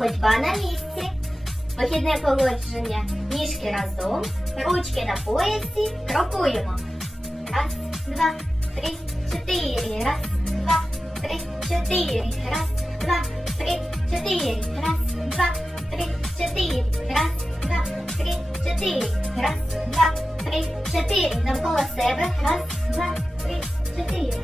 ходьба на місці. Вихідне положення. Ніжки разом, ручки на поясі. Крокуємо. Раз, два, три, чотири. Раз, два, три, чотири. Раз, два, три, чотири. Раз, два, три, чотири. Раз, два, три, чотири. Раз, два, три, чотири. Навколо себе. Раз, два, три, чотири.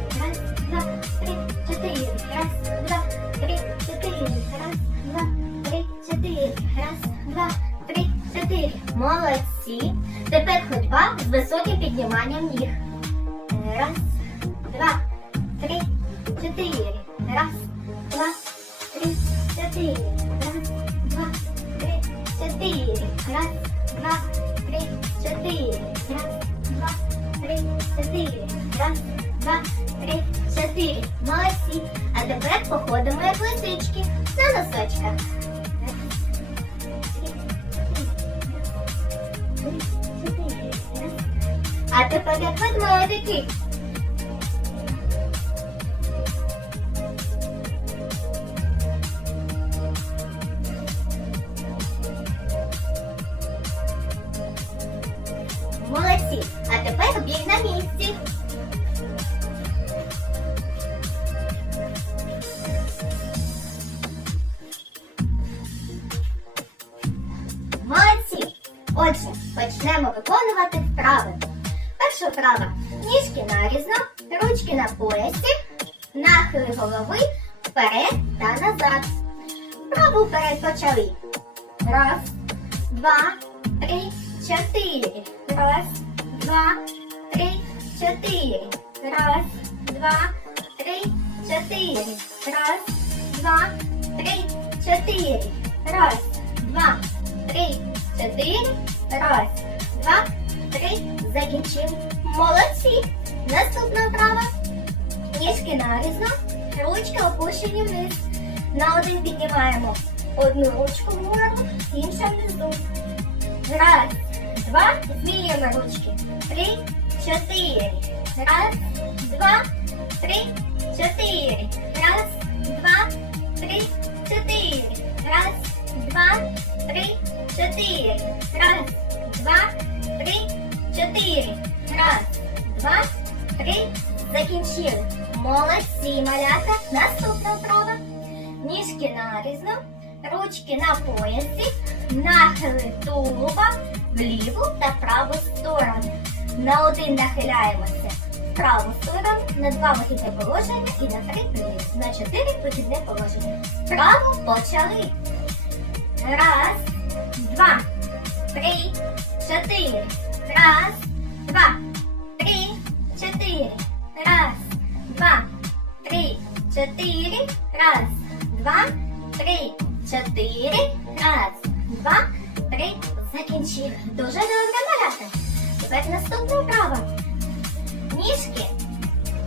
Ходьба з високим підніманням ніг. Раз, два, три, чотири. Раз, два, три, чотири. Раз, два, три, чотири. Раз, два, три, чотири. Раз, два, три, чотири. Раз, два, три, чотири. Молодці. А тепер походимо як лисички. На носочках. Три, три, чотири. Раз. А тепер як ведмедики. Молодці. А тепер біг на місці. Молодці. Отже, почнемо виконувати вправи. Перша вправа. Ніжки нарізно, ручки на поясі, нахили голови вперед та назад. Вправу вперед почали. Раз, два, три, чотири. Раз, два, три, чотири. Раз, два, три, чотири. Раз, два, три, чотири. Раз, два, три, чотири. Раз, два, три. Закінчили. Молодці. Наступна вправа. Ніжки нарізно, ручки опущені вниз. На один піднімаємо одну ручку вгору, інша внизу. Раз, два, зміємо ручки. Три, чотири. Раз, два, три, чотири. Раз, два, три, чотири. Раз, два, три, чотири. Раз, два, чотири. Раз, два, три. Закінчили. Молодці, малята. Наступна вправа. Ніжки нарізно, ручки на поясі, нахили тулуба в ліву та праву сторону. На один нахиляємося в праву сторону, на два вихідне положення і на три вниз. На чотири вихідне положення. Вправо почали. Раз, два, три, чотири. Раз, чотири. Раз, два, три, чотири. Раз, два, три. Закінчили. Дуже добре малята. Тепер наступна вправа. Ніжки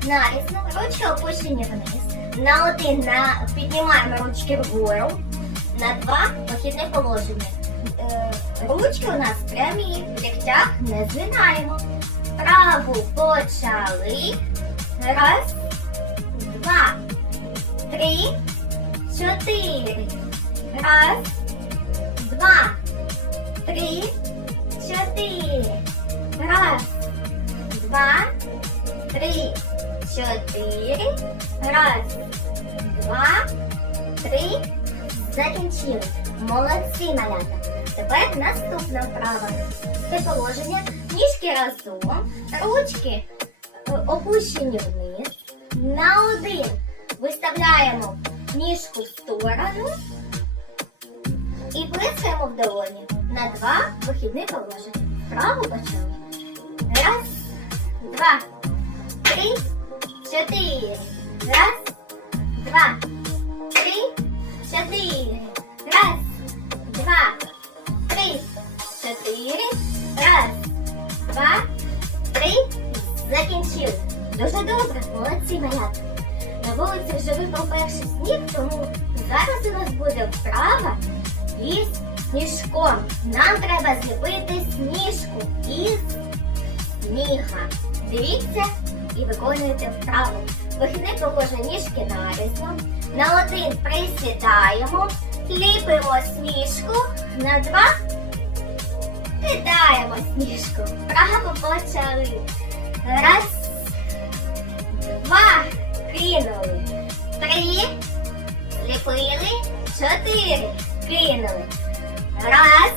нарізно, ручки опущені вниз. На один на піднімаємо ручки вгору. На два похідне положення. Е, ручки у нас прямі, в ліктях не згинаємо. Праву почали. Раз, два, три, чотири. Раз, два, три, чотири. Раз, два, три, чотири. Раз, два, три. Закінчили. Молодці, малята. Тепер наступна вправа. Це положення. Ніжки разом, ручки е, опущені вниз. На один виставляємо ніжку в сторону і плескаємо в долоні. На два вихідні положення. Вправо почали. Раз, два, три, чотири. Раз, два, три, чотири. Раз, два, три, чотири. Раз, два, три. Закінчили. Дуже добре, молодці малята. Вулиці вже випав перший сніг, тому зараз у нас буде вправа із сніжком. Нам треба зліпити сніжку із сніга. Дивіться і виконуйте вправу. Вихідне положення ніжки нарізно. На один присідаємо, Ліпимо сніжку на два. Кидаємо сніжку. Право почали. Раз, Чотири, кинули. Раз,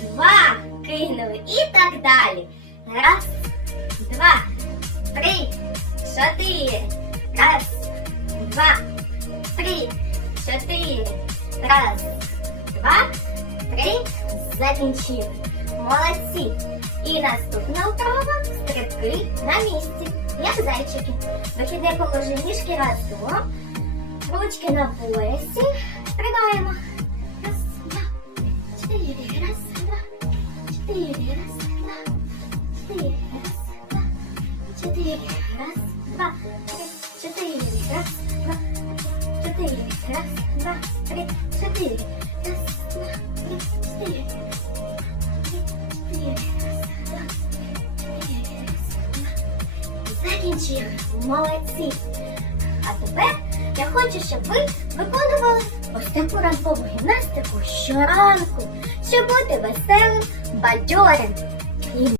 два, кинули. І так далі. Раз, два, три, чотири. Раз, два, три, чотири. Раз, два, три. Закінчили. Молодці. І наступна вправа стрибки на місці. Як зайчики. Вихідне положи ніжки разом. Ручки на поясі. Стрибаємо. Раз, два, чотири. Раз, два, чотири. Раз, два, чотири. Раз, два, чотири. Раз, два, три, чотири. Раз, два, чотири. Раз, два, три, чотири. Раз, два, три, чотири. Закінчили. Молодці. А тепер я хочу, щоб ви виконували ось таку ранкову гімнастику щоранку, щоб бути веселим, бадьорим